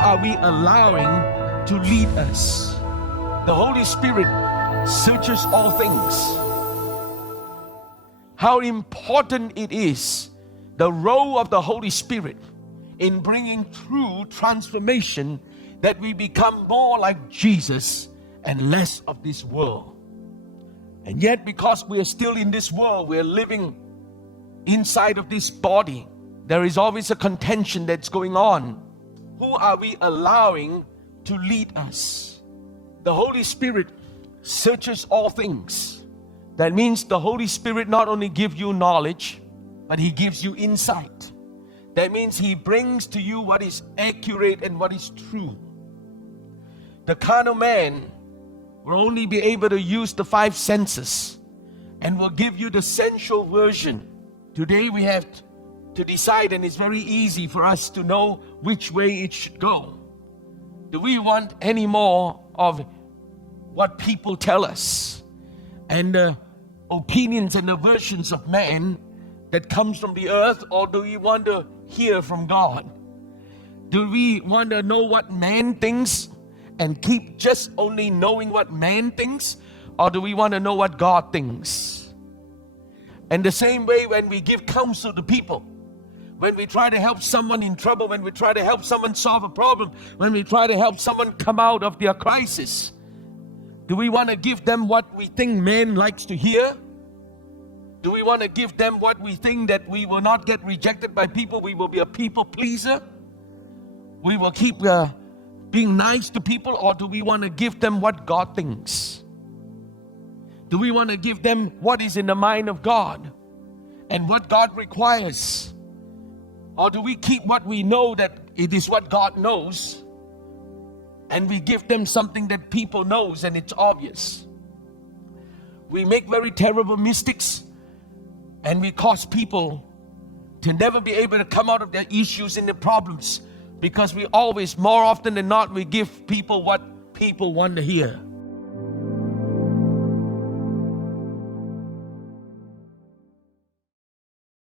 are we allowing to lead us? The Holy Spirit searches all things. How important it is, the role of the Holy Spirit in bringing true transformation, that we become more like Jesus and less of this world. And yet, because we are still in this world, we are living inside of this body, there is always a contention that's going on. Who are we allowing to lead us? The Holy Spirit searches all things. That means the Holy Spirit not only gives you knowledge, but He gives you insight. That means He brings to you what is accurate and what is true. The carnal man will only be able to use the 5 senses and will give you the sensual version. Today we have to decide, and it's very easy for us to know which way it should go. Do we want any more of what people tell us and the opinions and the versions of man that comes from the earth, or do we want to hear from God? Do we want to know what man thinks and keep just only knowing what man thinks, or do we want to know what God thinks? And the same way, when we give counsel to people, when we try to help someone in trouble, when we try to help someone solve a problem, when we try to help someone come out of their crisis, do we want to give them what we think man likes to hear? Do we want to give them what we think that we will not get rejected by people? We will be a people pleaser? We will keep being nice to people, or do we want to give them what God thinks? Do we want to give them what is in the mind of God and what God requires? Or do we keep what we know, that it is what God knows, and we give them something that people knows and it's obvious? We make very terrible mistakes, and we cause people to never be able to come out of their issues and their problems, because we always, more often than not, we give people what people want to hear.